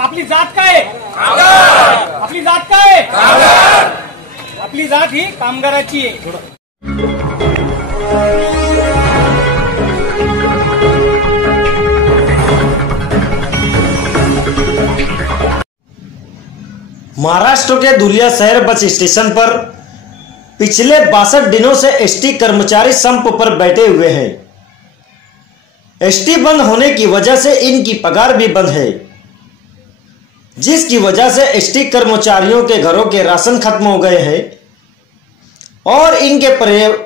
आपली जात काय? आपली जात काय? आपली जात ही कामगाराची आहे. महाराष्ट्र के धुलिया शहर बस स्टेशन पर पिछले 62 दिनों से एसटी कर्मचारी संप पर बैठे हुए हैं. एसटी बंद होने की वजह से इनकी पगार भी बंद है, जिसकी वजह से एसटी कर्मचारियों के घरों के राशन खत्म हो गए हैं और इनके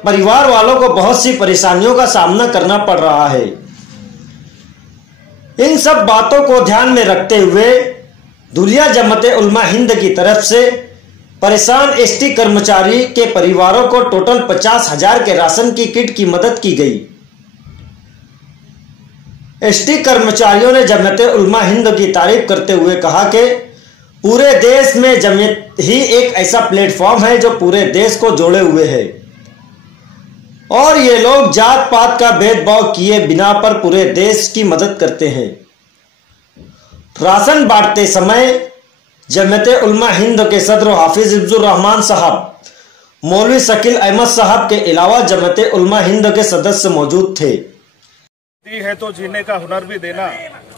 परिवार वालों को बहुत सी परेशानियों का सामना करना पड़ रहा है. इन सब बातों को ध्यान में रखते हुए धुलिया जमाते उलमा हिंद की तरफ से परेशान एसटी कर्मचारी के परिवारों को टोटल 50,000 के राशन की किट की मदद की गई. एसटी कर्मचारियों ने जमाते उलमा हिंद की तारीफ करते हुए कहा कि पूरे देश में जमात ही एक ऐसा प्लेटफॉर्म है जो पूरे देश को जोड़े हुए है और ये लोग जात पात का भेदभाव किए बिना पर पूरे देश की मदद करते हैं. राशन बांटते समय जमाते उलमा हिंद के सदर हाफिज हिफ्जुर रहमान साहब, मौलवी शकील अहमद साहब के अलावा जमाते उलमा हिंद के सदस्य मौजूद थे. है तो जीने का हुनर भी देना,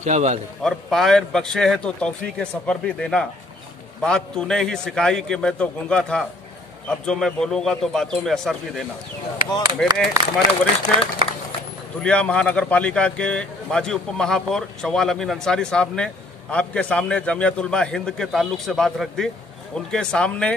क्या बात है, और पैर बख्शे है तो तौफीक के सफर भी देना. बात तूने ही सिखाई कि मैं तो गूंगा था, अब जो मैं बोलूंगा तो बातों में असर भी देना. हमारे वरिष्ठ धुलिया महानगर पालिका के माजी उप महापौर शवाल अमीन अंसारी साहब ने आपके सामने जमियत उलमा हिंद के ताल्लुक से बात रख दी. उनके सामने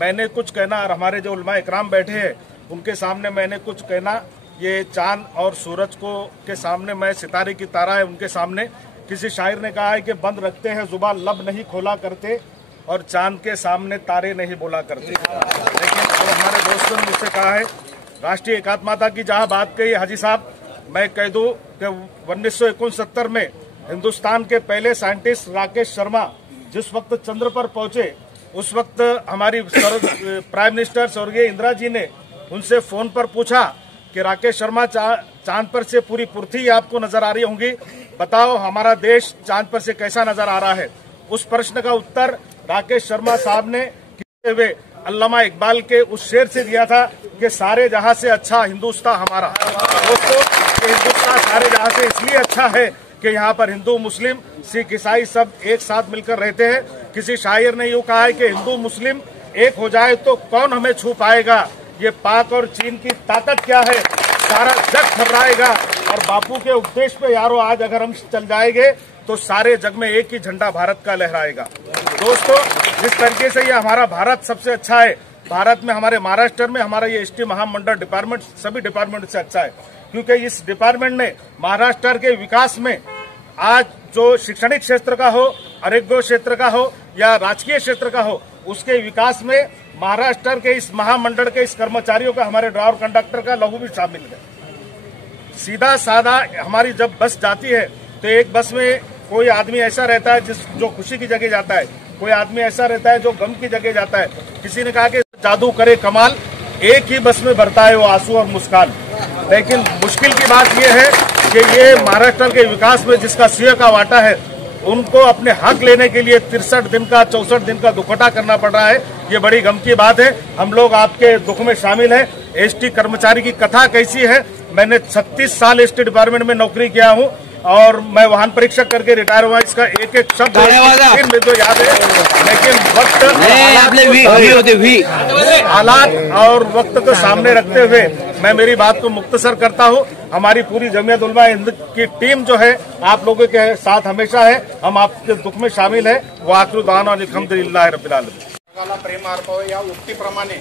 मैंने कुछ कहना और हमारे जो उलमा इकराम बैठे हैं उनके सामने मैंने कुछ कहना. ये चांद और सूरज को के सामने मैं सितारे की तारा है उनके सामने. किसी शायर ने कहा है कि बंद रखते हैं जुबान लब नहीं खोला करते और चांद के सामने तारे नहीं बोला करते. लेकिन तो हमारे दोस्तों ने मुझसे कहा है राष्ट्रीय एकात्मता की जहां बात कही हाजी साहब, मैं कह दूं कि 1969 में हिंदुस्तान के पहले साइंटिस्ट राकेश शर्मा जिस वक्त चंद्र पर पहुंचे उस वक्त हमारी प्राइम मिनिस्टर स्वर्गीय इंदिरा जी ने उनसे फोन पर पूछा कि राकेश शर्मा चांद पर से पूरी पृथ्वी आपको नजर आ रही होंगी, बताओ हमारा देश चांद पर से कैसा नजर आ रहा है. उस प्रश्न का उत्तर राकेश शर्मा साहब ने हुए अल्लामा इकबाल के उस शेर से दिया था कि सारे जहां से अच्छा हिंदुस्तान हमारा. दोस्तों, हिंदुस्तान सारे जहां से इसलिए अच्छा है कि यहाँ पर हिंदू मुस्लिम सिख ईसाई सब एक साथ मिलकर रहते हैं. किसी शायर ने यूं कहा है कि हिंदू मुस्लिम एक हो जाए तो कौन हमें छू पाएगा, ये पाक और चीन की ताकत क्या है, सारा जग थर्राएगा. और बापू के उपदेश पे यारों आज अगर हम चल जाएंगे तो सारे जग में एक ही झंडा भारत का लहराएगा. दोस्तों, जिस तरीके से ये हमारा भारत सबसे अच्छा है, भारत में हमारे महाराष्ट्र में हमारा ये एसटी महामंडल डिपार्टमेंट सभी डिपार्टमेंट से अच्छा है, क्योंकि इस डिपार्टमेंट ने महाराष्ट्र के विकास में आज जो शैक्षणिक क्षेत्र का हो, आरोग्य क्षेत्र का हो या राजकीय क्षेत्र का हो, उसके विकास में महाराष्ट्र के इस महामंडल के इस कर्मचारियों का, हमारे ड्राइवर कंडक्टर का लहू भी शामिल है. सीधा साधा हमारी जब बस जाती है तो एक बस में कोई आदमी ऐसा रहता है जो खुशी की जगह जाता है, कोई आदमी ऐसा रहता है जो गम की जगह जाता है. किसी ने कहा कि जादू करे कमाल, एक ही बस में भरता है वो आंसू और मुस्कान. लेकिन मुश्किल की बात यह है कि ये महाराष्ट्र के विकास में जिसका सिंह का वाटा है उनको अपने हक लेने के लिए 63 दिन का 64 दिन का दुखटा करना पड़ रहा है. ये बड़ी गम की बात है. हम लोग आपके दुख में शामिल हैं. एसटी कर्मचारी की कथा कैसी है, मैंने 36 साल एसटी डिपार्टमेंट में नौकरी किया हूँ और मैं वाहन परीक्षक करके रिटायर हुआ. इसका एक एक शब्द मुझे तो याद है, लेकिन वक्त हालात और वक्त को सामने रखते हुए मैं मेरी बात को मुख्तसर करता हूँ. हमारी पूरी जमियत उलमा हिंद की टीम जो है आप लोगों के साथ हमेशा है. हम आपके दुख में शामिल है. वाखिर दाना अल्हम्दुलिल्लाह रब्बिल आलमीन. प्रेम अर्पावे या उक्तीप्रमाणे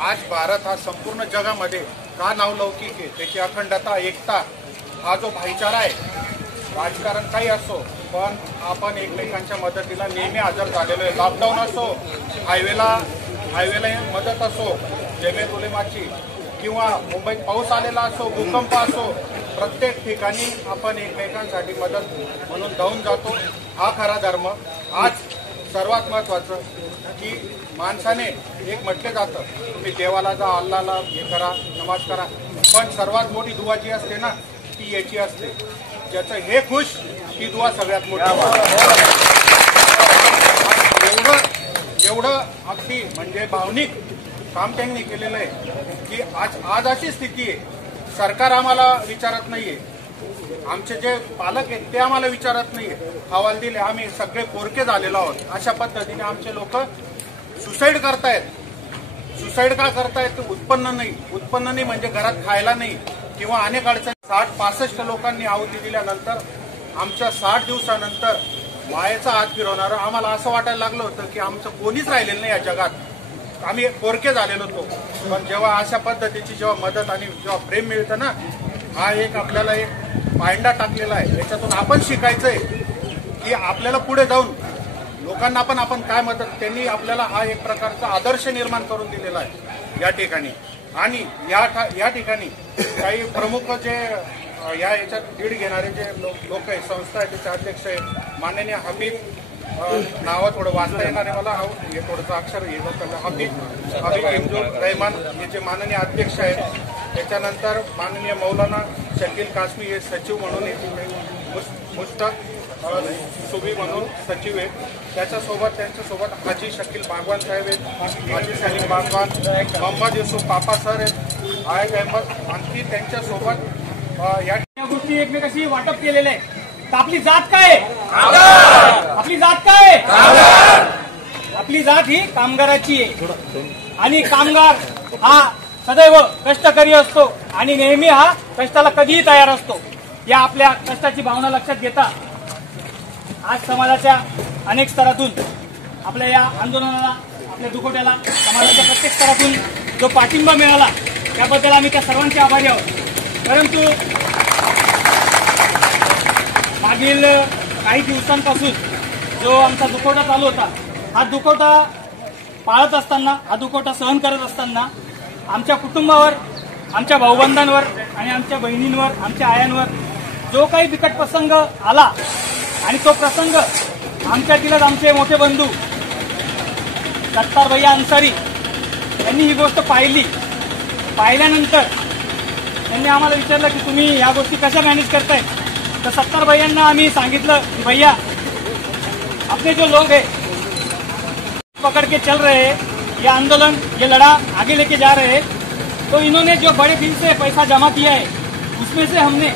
आज भारत हा संपूर्ण जगामध्ये का नावलौकिक आहे, त्याची अखंडता, एकता, हा जो भाईचारा आहे, राजकारण काही असो पण आपण एकमेकांच्या मदतीला नेहमी हजर झालेलो आहे. लॉकडाऊन असो, हायवेला मदत असो जमियत उलेमाची, किंवा मुंबईत पाऊस आलेला असो, भूकंप असो, प्रत्येक ठिकाणी आपण एकमेकांसाठी मदत म्हणून धावून जातो. हा खरा धर्म. आज सर्वात महत्त्वाचं की माणसाने एक म्हटलं जातं तुम्ही देवाला जा, अल्लाला हे करा, नमाज करा, पण सर्वात मोठी दुआ जी असते ना ती याची असते, ज्याचं हे खुश ही दुआ सगळ्यात मोठी. एवढं अगदी म्हणजे भावनिक काम त्यांनी केलेलं आहे की आज अशी स्थिती आहे, सरकार आम्हाला विचारत नाहीये, आमचे जे पालक आहेत ते आम्हाला विचारत नाहीये, हवाल दिले आम्ही सगळे पोरके झालेलो आहोत. अशा पद्धतीने आमचे लोक सुसाईड करतायत. सुसाईड का करतायत? उत्पन्न नाही म्हणजे घरात खायला नाही किंवा अनेक अडचणी. 60-65 लोकांनी आहुती दिल्यानंतर आमच्या 60 दिवसानंतर मायेचा हात फिरवणार आम्हाला असं वाटायला लागलं होतं की आमचं कोणीच राहिलेलं नाही या जगात, आम्ही पोरके झालेलो होतो. पण जेव्हा अशा पद्धतीची जेव्हा मदत आणि जेव्हा प्रेम मिळतं ना, हा एक आपल्याला एक पायंडा टाकलेला आहे. याच्यातून आपण शिकायचंय की आपल्याला पुढे जाऊन लोकांना पण आपण काय मदत, त्यांनी आपल्याला हा एक प्रकारचा आदर्श निर्माण करून दिलेला आहे या ठिकाणी. आणि या ठिकाणी काही प्रमुख जे याच्यात लीड घेणारे जे लोक आहेत, संस्था आहेत, त्याचे अध्यक्ष आहेत माननीय हबीब, नावं थोडं वाचता येणार आहे मला, हे थोडंसं अक्षर हे हबीब इमजुल रहमान याचे माननीय अध्यक्ष आहेत. त्याच्यानंतर माननीय मौलाना शकील कासमी हे सचिव म्हणून, मुश्ताक सुबी म्हणून सचिव आहेत. त्यांच्यासोबत हाजी शकील बागवान साहेब आहेत, हाजी सलीम बागवान, मोहम्मद युसुफ पापा सर आहेत, आयब अहमद, आणखी त्यांच्यासोबत या गोष्टी एकमेकाशी वाटप केलेल्या आहे. तर आपली जात काय आहे? आपली जात काय आहे? आपली जात ही कामगाराची आहे. आणि कामगार हा सदैव कष्टकरी असतो आणि नेहमी हा कष्टाला कधीही तयार असतो. या आपल्या कष्टाची भावना लक्षात घेता आज समाजाच्या अनेक स्तरातून आपल्या या आंदोलनाला, आपल्या दुखवट्याला समाजाच्या प्रत्येक स्तरातून जो पाठिंबा मिळाला त्याबद्दल आम्ही त्या सर्वांचे आभारी आहोत. परंतु मागील काही दिवसांपासून जो आमचा दुखवटा चालू होता, हा दुखवटा पाळत असताना, हा दुखवटा सहन करत असताना आमच्या कुटुंबावर, आमच्या भाऊबंधांवर आणि आमच्या बहिणींवर, आमच्या आयांवर जो काही बिकट प्रसंग आला आणि तो प्रसंग आमच्यातीलच आमचे मोठे बंधू सत्तार भैया अन्सारी यांनी ही गोष्ट पाहिली. पाहिल्यानंतर त्यांनी आम्हाला विचारलं की तुम्ही या गोष्टी कशा मॅनेज करताय. तर सत्तार भैयांना आम्ही सांगितलं की भैया अपने जो लोग है पकड़ के चल रहे हैं, ये आंदोलन, ये लड़ा आगे लेके जा रहे हैं, तो इन्होंने जो बड़े दिल से पैसा जमा किया है उसमें से हमने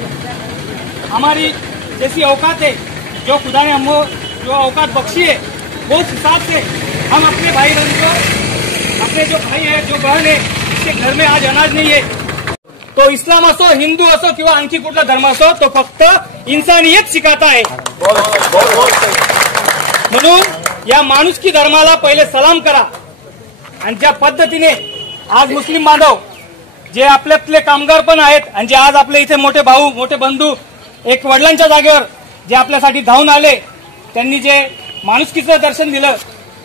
हमारी जैसी औकात है, जो खुदा ने हमको जो औकात बख्शी है, वो उस हिसाब से हम अपने भाई बहन को, अपने जो भाई है, जो बहन है, जिसके घर में आज अनाज नहीं है, तो इस्लाम असो, हिंदू असो किंवा आणखी कुठला धर्म असो, तो फक्त इंसानियत शिकाता आहे. म्हणून या माणुसकी धर्माला पहिले सलाम करा. आणि ज्या पद्धतीने आज मुस्लिम बांधव जे आपल्यातले कामगार पण आहेत आणि जे आज आपले इथे मोठे भाऊ, मोठे बंधू एक वडिलांच्या जागेवर जे आपल्यासाठी धावून आले, त्यांनी जे माणुसकीचं दर्शन दिलं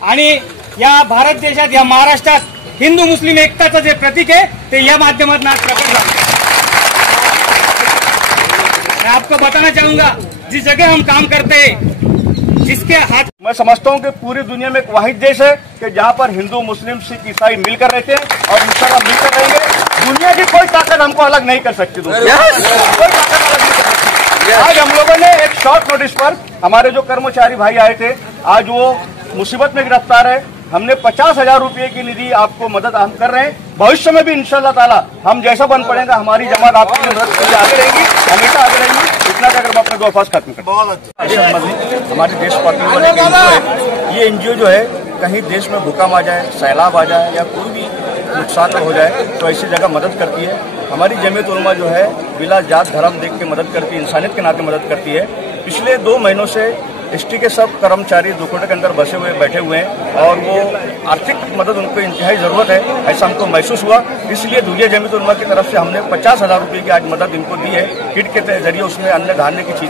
आणि या भारत देशात, या महाराष्ट्रात हिंदू मुस्लिम एकताचं जे प्रतीक है ते या माध्यमातून आज प्रकट झालं. मैं आपको बताना चाहूंगा, जिस जगह हम काम करते हैं, जिसके हाथ, मैं समझता हूँ कि पूरी दुनिया में एक वाहिद देश है कि जहाँ पर हिंदू मुस्लिम सिख ईसाई मिलकर रहते हैं और इंशाल्लाह मिलकर रहेंगे. दुनिया की कोई ताकत हमको अलग नहीं कर सकती. कोई ताकत अलग नहीं कर सकती. आज हम लोगों ने एक शॉर्ट नोटिस पर, हमारे जो कर्मचारी भाई आए थे, आज वो मुसीबत में गिरफ्तार है. हमने 50,000 रुपये की निधि आपको मदद हम कर रहे हैं. भविष्य में भी इंशाल्लाह ताला हम जैसा बन पड़ेगा, हमारी जमात आपकी मदद के लिए आगे रहेगी, हमेशा आगे रहेंगी. इतना अगर मैं अपने दो अल्फाज खत्म कर, हमारे देश पार्टी ये एनजीओ जो है, कहीं देश में भूकंप आ जाए, सैलाब आ जाए या कोई भी नुकसान हो जाए तो ऐसी जगह मदद करती है. हमारी जमीयत उलमा जो है बिला जात धर्म देख के मदद करती है, इंसानियत के नाते मदद करती है. पिछले 2 महीनों से एसटी के सब कर्मचारी दुखोटे के अंदर बसे हुए बैठे हुए हैं और वो आर्थिक मदद उनको इंतहाई जरूरत है, ऐसा हमको महसूस हुआ. इसलिए दुलिया जमीयत उलमा की तरफ से हमने 50,000 रुपये की आज मदद इनको दी है. किट के जरिए उसमें अन्य धान्य की चीज